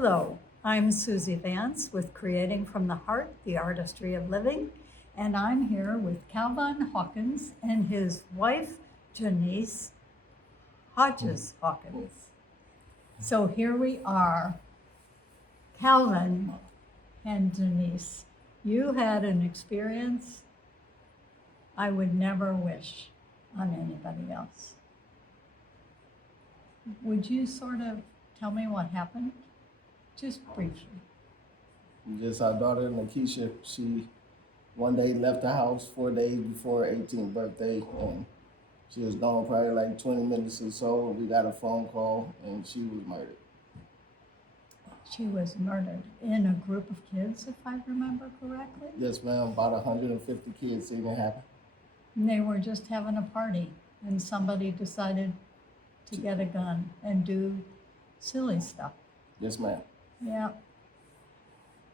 Hello, I'm Suzy Vance with Creating from the Heart, the Artistry of Living, and I'm here with Kalvon Hawkins and his wife, Janice Hodges-Hawkins. So here we are. Kalvon and Janice, you had an experience I would never wish on anybody else. Would you sort of tell me what happened? Just briefly. Just our daughter Nekeisha, she one day left the house 4 days before her 18th birthday, and she was gone probably like 20 minutes or so. We got a phone call, and she was murdered. She was murdered in a group of kids, if I remember correctly. Yes, ma'am. About 150 kids seen it happen. And they were just having a party, and somebody decided to get a gun and do silly stuff. Yes, ma'am. Yeah.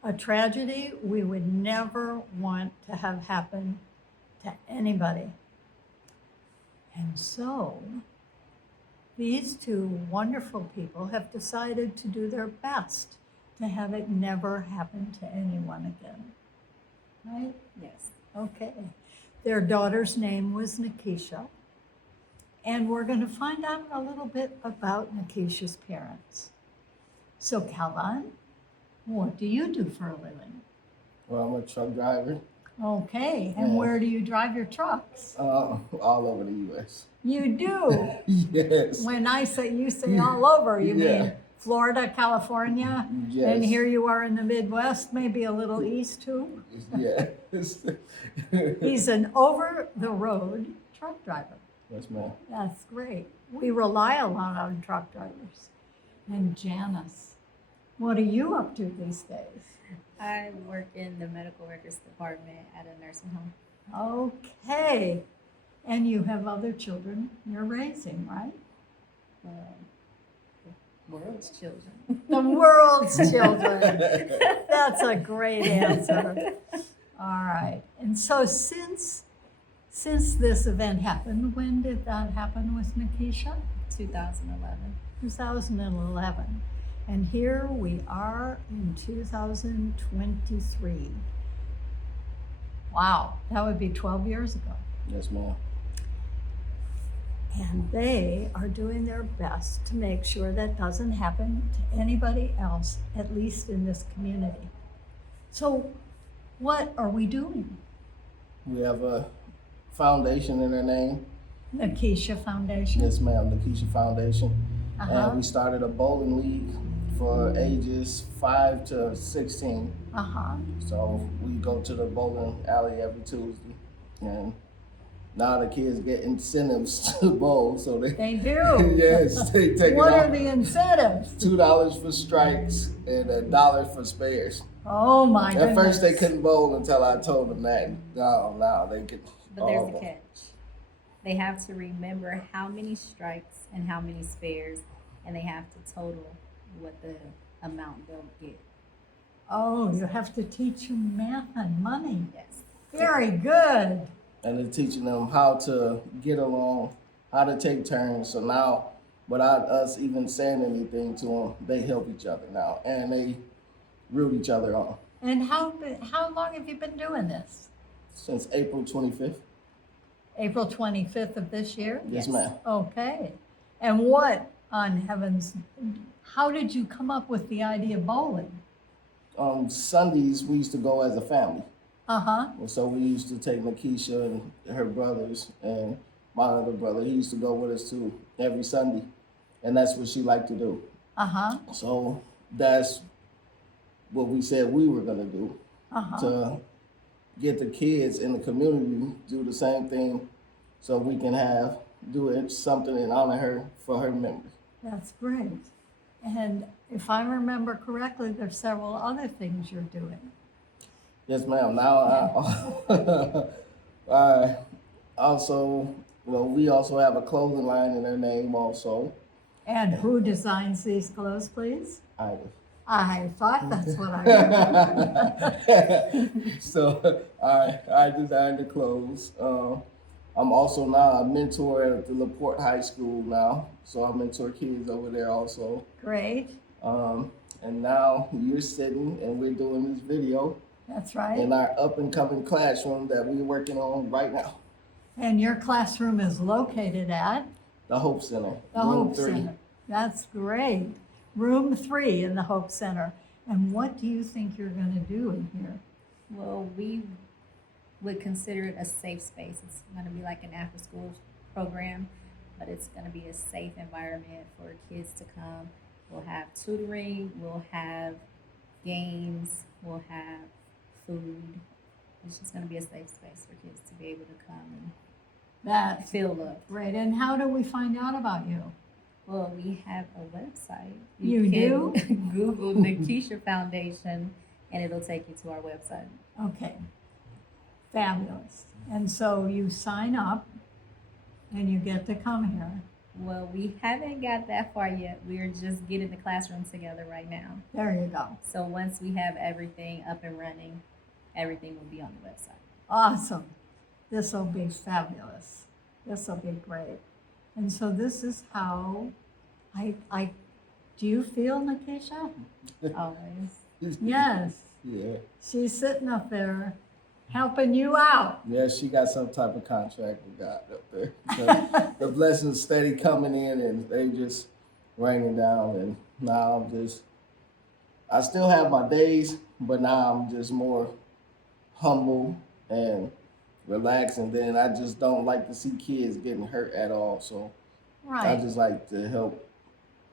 A tragedy we would never want to have happen to anybody. And so these two wonderful people have decided to do their best to have it never happen to anyone again. Right? Yes. Okay. Their daughter's name was Nekeisha. And we're going to find out a little bit about Nekeisha's parents. So, Kalvon, what do you do for a living? Well, I'm a truck driver Okay, and Yeah. where do you drive your trucks? all over the U.S. You do. Yes. When I say you say all over, you Yeah. mean Florida, California, Yes. and here you are in the Midwest, maybe a little east too. Yes. He's an over-the-road truck driver. Yes, ma'am. That's great. We rely a lot on truck drivers. And Janice, what are you up to these days? I work in the medical records department at a nursing home. Okay. And you have other children you're raising, right? The world's children. The world's children. That's a great answer. All right. And so since this event happened, when did that happen with Nekeisha? 2011. 2011. And here we are in 2023. Wow, that would be 12 years ago. Yes, ma'am. And they are doing their best to make sure that doesn't happen to anybody else, at least in this community. So what are we doing? We have a foundation in her name. Nekeisha Foundation? Yes, ma'am. Nekeisha Foundation. Uh-huh. And we started a bowling league for ages 5 to 16. Uh-huh. So we go to the bowling alley every Tuesday. And now the kids get incentives to bowl. So They do? yes, they take What it are out. the incentives? $2 for strikes and $1 for spares. Oh my goodness. At first they couldn't bowl until I told them that. Now they could. But there's all a bowl. catch. They have to remember how many strikes and how many spares, and they have to total what the amount they'll get. Oh, you have to teach them math and money. Yes. Very good. And they're teaching them how to get along, how to take turns. So now, without us even saying anything to them, they help each other now, and they root each other on. And how long have you been doing this? Since April 25th. April 25th of this year? Yes, Yes. ma'am. Okay. And what on heavens, how did you come up with the idea of bowling? Sundays we used to go as a family. Uh-huh. And so we used to take Nekeisha and her brothers and my other brother. He used to go with us too every Sunday. And that's what she liked to do. Uh-huh. So that's what we said we were going to do. Uh-huh. To get the kids in the community do the same thing so we can do it something and honor her for her memory. That's great. And if I remember correctly, there's several other things you're doing. Yes, ma'am. Now I also, we also have a clothing line in her name also. And who designs these clothes, please? I I thought that's what I heard. So I designed the clothes. I'm also now a mentor at the LaPorte High School now, so I mentor kids over there also. Great. And now you're sitting and we're doing this video That's right. in our up and coming classroom that we're working on right now. And your classroom is located at The Hope Center. the room Hope 3. Center. That's great. Room 3 in the Hope Center. And what do you think you're going to do in here? Well, we would consider it a safe space. It's going to be like an after school program, but it's going to be a safe environment for kids to come. We'll have tutoring, we'll have games, we'll have food. It's just going to be a safe space for kids to be able to come and That's feel loved. great. And how do we find out about you? Well, we have a website. You do? can Google Nekeisha Foundation and it'll take you to our website. Okay. Fabulous. And so you sign up and you get to come here. Well, we haven't got that far yet. We're just getting the classroom together right now. There you go. So once we have everything up and running, everything will be on the website. Awesome. This will be fabulous. This will be great. And so this is how do you feel, Nekeisha? Always. Yes. Yeah. She's sitting up there helping you out. Yeah, she got some type of contract with God up there. The blessings steady coming in and they just raining down. And now I still have my days, but now I'm just more humble and relaxed. And then I just don't like to see kids getting hurt at all. So I Right. just like to help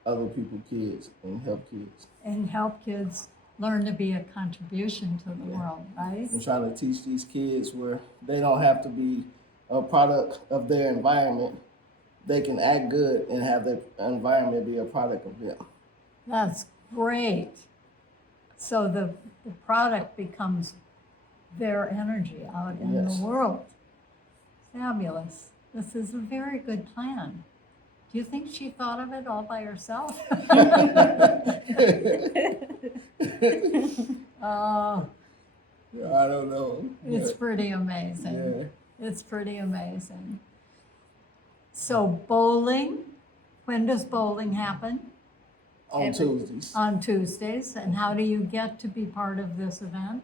other people's kids and help kids. And help kids learn to be a contribution to the Yeah. world, right? I'm trying to teach these kids where they don't have to be a product of their environment. They can act good and have their environment be a product of them. That's great. So the product becomes their energy out in Yes. the world. Fabulous. This is a very good plan. Do you think she thought of it all by herself? Oh, I don't know. it's but, pretty amazing. yeah. It's pretty amazing. So bowling, when does bowling happen? On Tuesdays. On Tuesdays. And how do you get to be part of this event?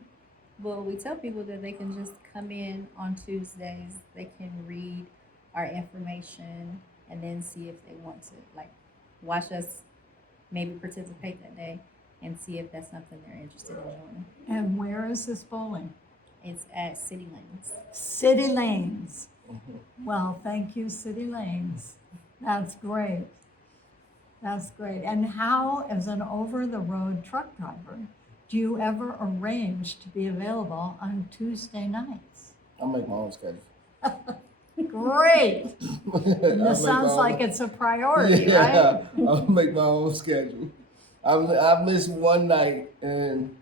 Well, we tell people that they can just come in on Tuesdays. They can read our information and then see if they want to, like, watch us maybe participate that day and see if that's something they're interested in joining. And where is this bowling? It's at City Lanes. City Lanes. Mhm. Well, thank you, City Lanes. That's great. That's great. And how, as an over-the-road truck driver, do you ever arrange to be available on Tuesday nights? I'll make my own schedule. Great. I'll This sounds like it's a priority, right? Yeah, I'll make my own schedule. I missed one night and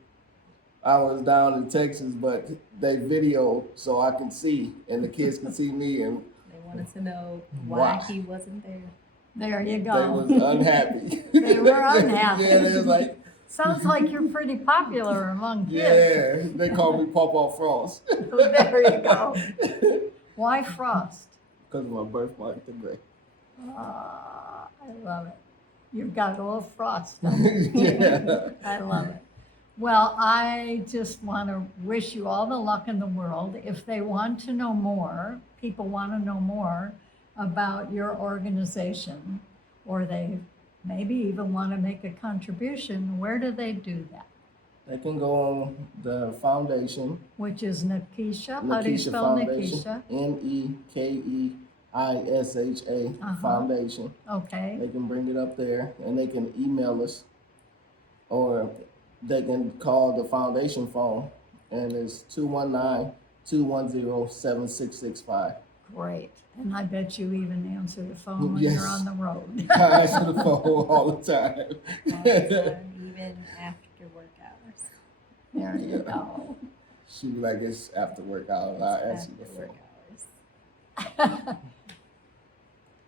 I was down in Texas, but they video so I can see and the kids can see me and They wanted to know why Wow. he wasn't there. There you they go. was unhappy. They were unhappy. Yeah, they was like, Sounds like you're pretty popular among kids. yeah, they call me Pawpaw Frost There you go. Why Frost? because of my birthmark today. Ah, I love it. You've got a little frost on it. Yeah. I love it. Well, I just want to wish you all the luck in the world. If they want to know more, people want to know more about your organization, or they maybe even want to make a contribution, where do they do that? They can go on the foundation, Which is Nekeisha. How do you Nekeisha spell Foundation, Nekeisha? Nekeisha Uh-huh. Foundation. Okay. They can bring it up there and they can email us or they can call the foundation phone and it's 219-210-7665. Great. And I bet you even answer the phone when Yes. you're on the road. I answer the phone all the time. All the time, even after work hours. There you go. She be like, it's after work hours. I answer the After work phone. hours.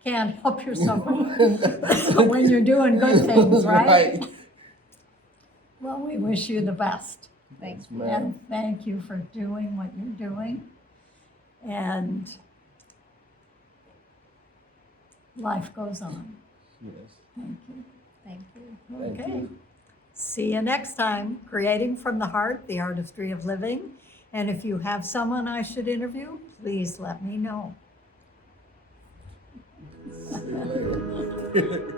Can't help yourself when you're doing good things, right? Well, we wish you the best. Thanks. Yes, ma'am. And thank you for doing what you're doing. And life goes on. Yes. Thank you. Thank you. Thank Okay. you. See you next time. Creating from the Heart, the Artistry of Living. And if you have someone I should interview, please let me know. See you later.